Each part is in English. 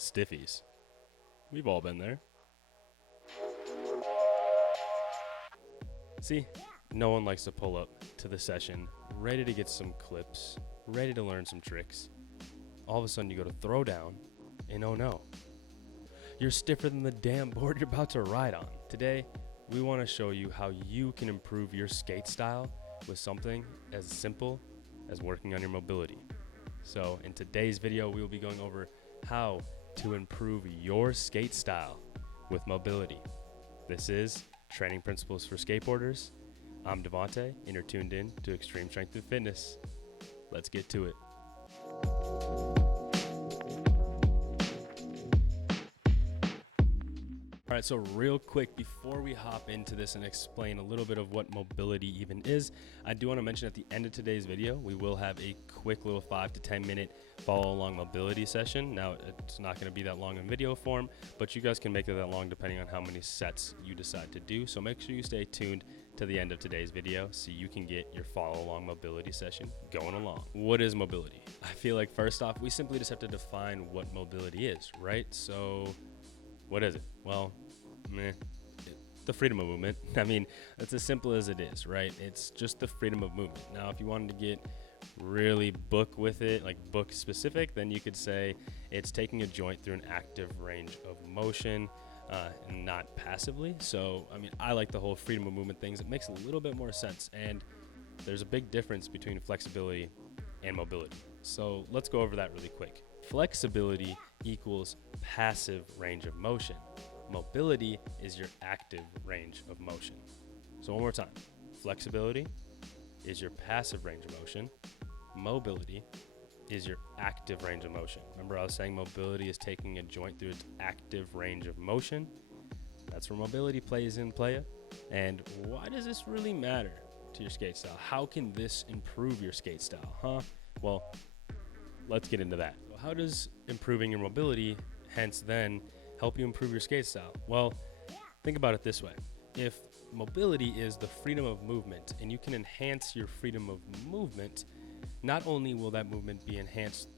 Stiffies. We've all been there. See, no one likes to pull up to the session ready to get some clips, ready to learn some tricks. All of a sudden you go to throw down, and oh no, you're stiffer than the damn board you're about to ride on. Today, we want to show you how you can improve your skate style with something as simple as working on your mobility. So in today's video, we will be going over how to improve your skate style with mobility. This is Training Principles for Skateboarders. I'm Devante, and you're tuned in to Extreme Strength and Fitness. Let's get to it. All right, so real quick, before we hop into this and explain a little bit of what mobility even is, I do want to mention at the end of today's video, we will have a quick little 5 to 10 minute follow along mobility session. Now, it's not going to be that long in video form, but you guys can make it that long depending on how many sets you decide to do. So make sure you stay tuned to the end of today's video so you can get your follow along mobility session going along. What is mobility? I feel like first off, we simply just have to define what mobility is, right? So what is it? Well, the freedom of movement. I mean, it's as simple as it is, right? It's just the freedom of movement. Now, if you wanted to get really book with it, like book specific, then you could say it's taking a joint through an active range of motion, and not passively. So, I mean, I like the whole freedom of movement things. It makes a little bit more sense. And there's a big difference between flexibility and mobility. So let's go over that really quick. Flexibility equals passive range of motion. Mobility is your active range of motion. So one more time. Flexibility is your passive range of motion. Mobility is your active range of motion. Remember, I was saying mobility is taking a joint through its active range of motion. That's where mobility plays in play. And why does this really matter to your skate style? How can this improve your skate style, Well, let's get into that. How does improving your mobility, hence then, help you improve your skate style? Well, think about it this way. If mobility is the freedom of movement and you can enhance your freedom of movement, not only will that movement be enhanced,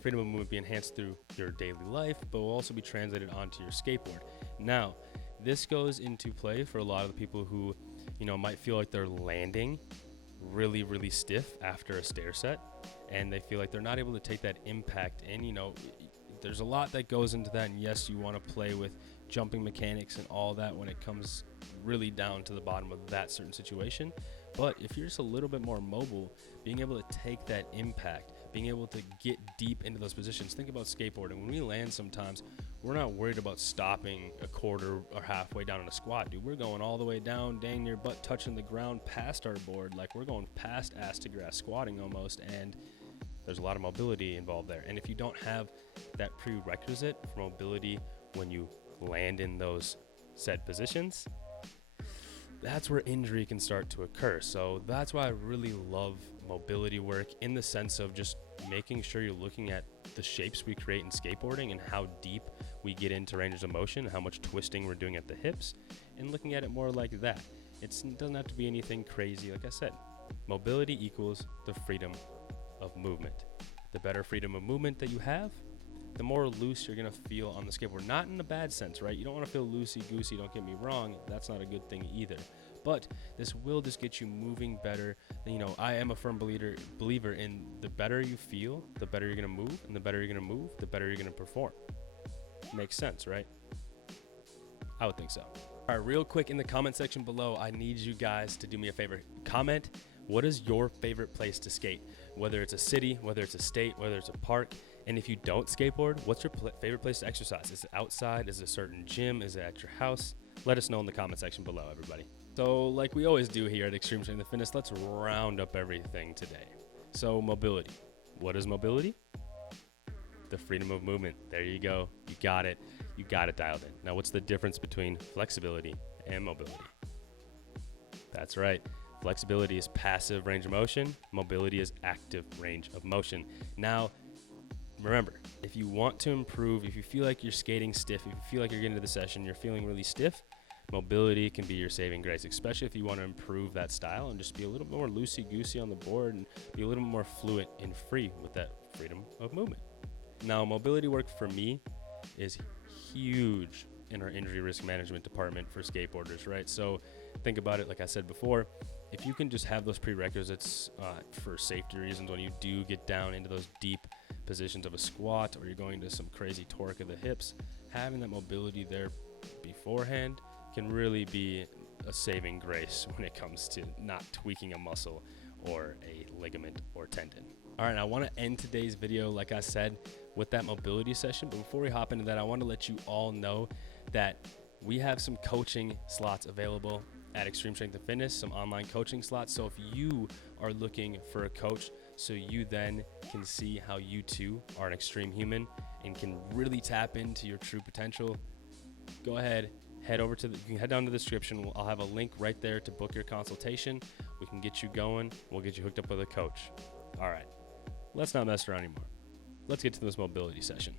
freedom of movement be enhanced through your daily life, but will also be translated onto your skateboard. Now, this goes into play for a lot of the people who, might feel like they're landing really, really stiff after a stair set, and they feel like they're not able to take that impact. And, there's a lot that goes into that. And yes, you want to play with jumping mechanics and all that when it comes really down to the bottom of that certain situation. But if you're just a little bit more mobile, being able to take that impact, being able to get deep into those positions. Think about skateboarding. When we land sometimes, we're not worried about stopping a quarter or halfway down in a squat, dude. We're going all the way down, dang near butt touching the ground past our board. Like, we're going past ass to grass squatting almost, and there's a lot of mobility involved there. And if you don't have that prerequisite for mobility when you land in those set positions, that's where injury can start to occur. So that's why I really love mobility work, in the sense of just making sure you're looking at the shapes we create in skateboarding and how deep we get into ranges of motion, how much twisting we're doing at the hips, and looking at it more like that. It doesn't have to be anything crazy. Like I said, mobility equals the freedom of movement. The better freedom of movement that you have, the more loose you're going to feel on the skateboard. Not in a bad sense, right? You don't want to feel loosey-goosey, don't get me wrong. That's not a good thing either. But this will just get you moving better. I am a firm believer in the better you feel, the better you're going to move. And the better you're going to move, the better you're going to perform. Makes sense, right? I would think so. All right, real quick, in the comment section below, I need you guys to do me a favor. Comment, what is your favorite place to skate? Whether it's a city, whether it's a state, whether it's a park. And if you don't skateboard, what's your favorite place to exercise? Is it outside? Is it a certain gym? Is it at your house? Let us know in the comment section below, everybody. So like we always do here at Extreme Strength and Fitness, let's round up everything today. So mobility. What is mobility? The freedom of movement. There you go. You got it. You got it dialed in. Now, what's the difference between flexibility and mobility? That's right. Flexibility is passive range of motion. Mobility is active range of motion. Now, remember, if you want to improve, if you feel like you're skating stiff, if you feel like you're getting to the session, you're feeling really stiff, mobility can be your saving grace, especially if you want to improve that style and just be a little more loosey-goosey on the board and be a little more fluent and free with that freedom of movement. Now, mobility work for me is huge in our injury risk management department for skateboarders, right? So think about it, like I said before, if you can just have those prerequisites for safety reasons when you do get down into those deep positions of a squat, or you're going to some crazy torque of the hips, having that mobility there beforehand can really be a saving grace when it comes to not tweaking a muscle or a ligament or tendon. All right, I want to end today's video, like I said, with that mobility session. But before we hop into that, I want to let you all know that we have some coaching slots available at Extreme Strength and Fitness, some online coaching slots. So if you are looking for a coach so you then can see how you too are an extreme human and can really tap into your true potential, go ahead, head over to you can head down to the description. I'll have a link right there to book your consultation. We can get you going. We'll get you hooked up with a coach. All right, let's not mess around anymore. Let's get to this mobility session.